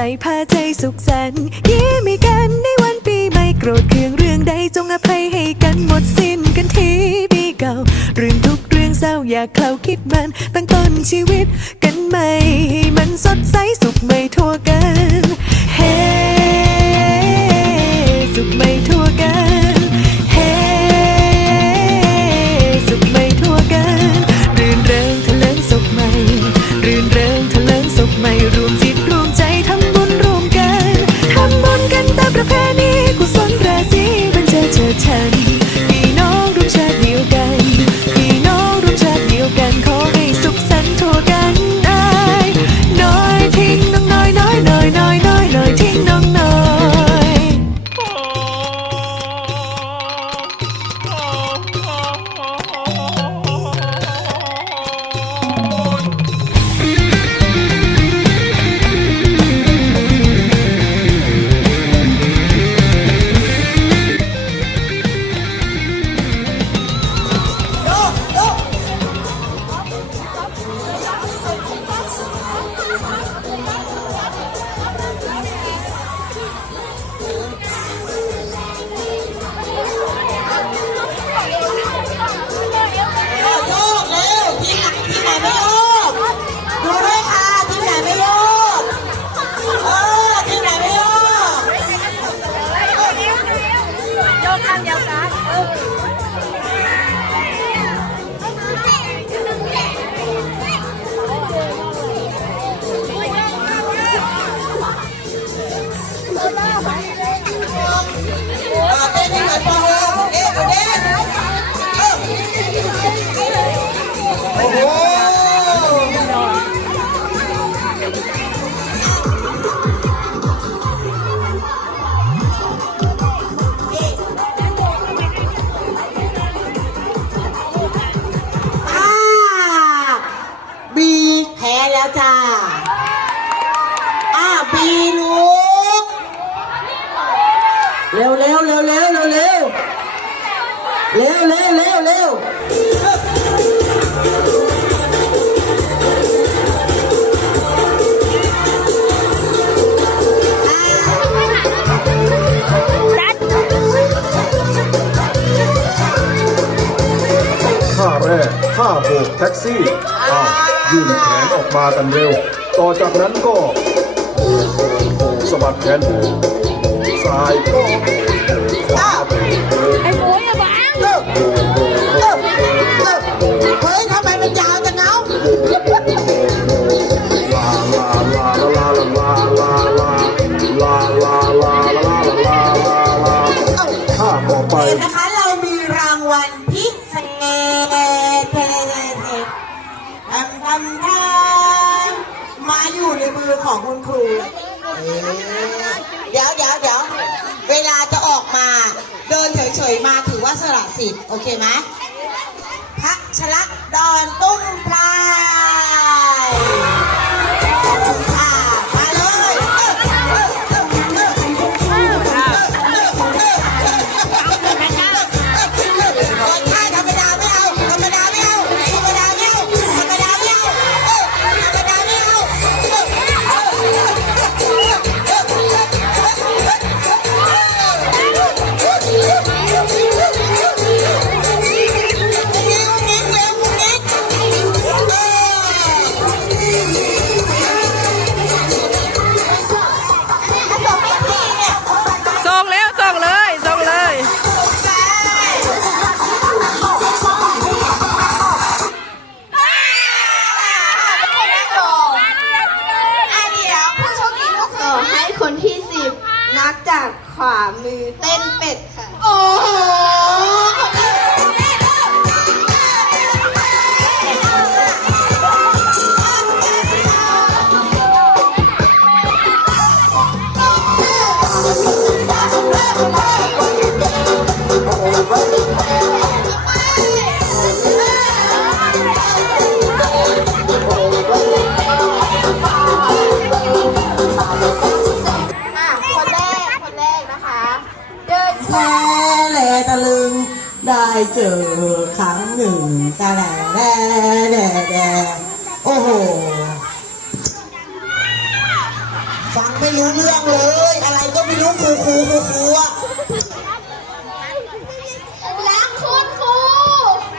ใจพาใจสุขสันต์ยิ้มให้กันในวันปีใหม่โกรธเคืองเรื่องใดจงอภัยให้กันหมดสิ้นกันทีปีเก่า เรื่องทุกเรื่องเศร้าอย่าเคลาคิดมัน ตั้งต้นชีวิตกันใหม่ให้มันสดใสสุ return ท่าโบกแท็กซี่อ้าวยื่นแขนออกมากันเร็ว ต่อจากนั้นก็โบกโบกโบกสะบัดแขนโบกซ้ายก็โบกขวาโบกโบกเออเออเออเฮ้ยทำไมมันยาวจังเนาะลาลาลาลาลาลาลาลาลาลาลาลาลาลาลาลาท่าต่อไปเห็นนะคะเรามีรางวัลพิเศ ของคุณครูเออเดี๋ยวเดี๋ยวเดี๋ยวเวลาจะออกมา เดินเฉยๆมาถือว่าสละสิทธิ์ โอเคไหมพักชลักดอนตุ้มป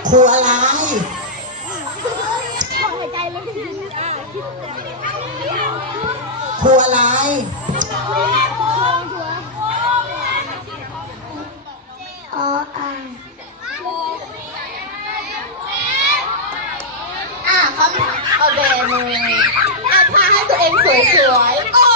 ครูอะไร ครูอะไร ออ่างอ่าคำามเอาเบมืออ่าทาให้ตัวเองสวยๆ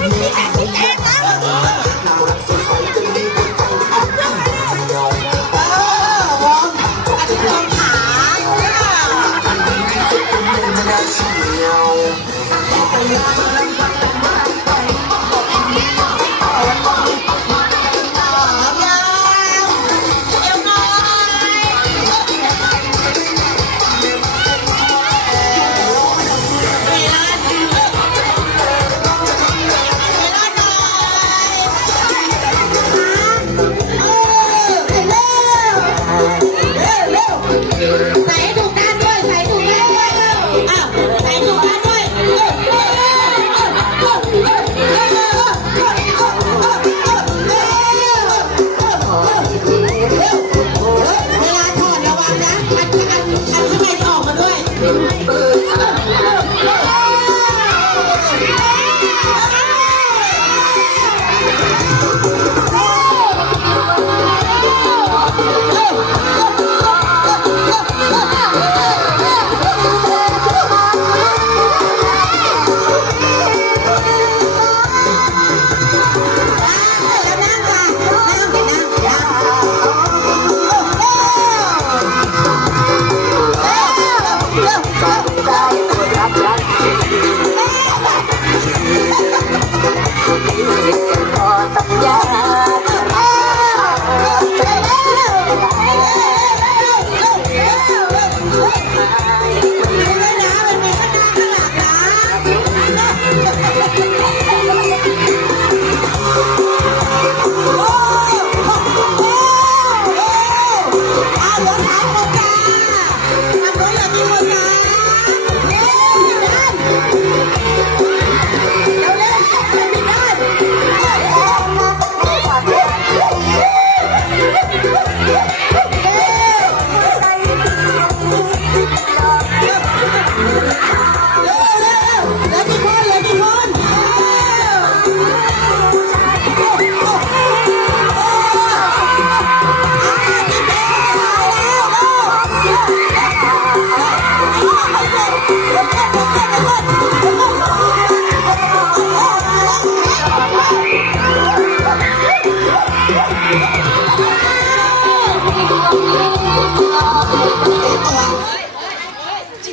พี่แจ๊คพี่แจ๊ค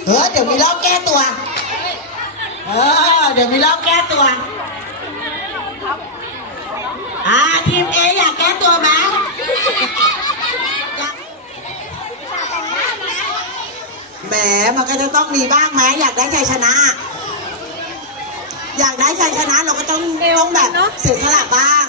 เออเดี๋ยวมีรอบแก้ตัวเออเดี๋ยวมีรอบแก้ตัวอ่าทีมเออยากแก้ตัวไหมแหมมันก็จะต้องมีบ้างไหมอยากได้ชัยชนะ อยากได้ชัยชนะเราก็ต้องต้องแบบเสียสละบ้าง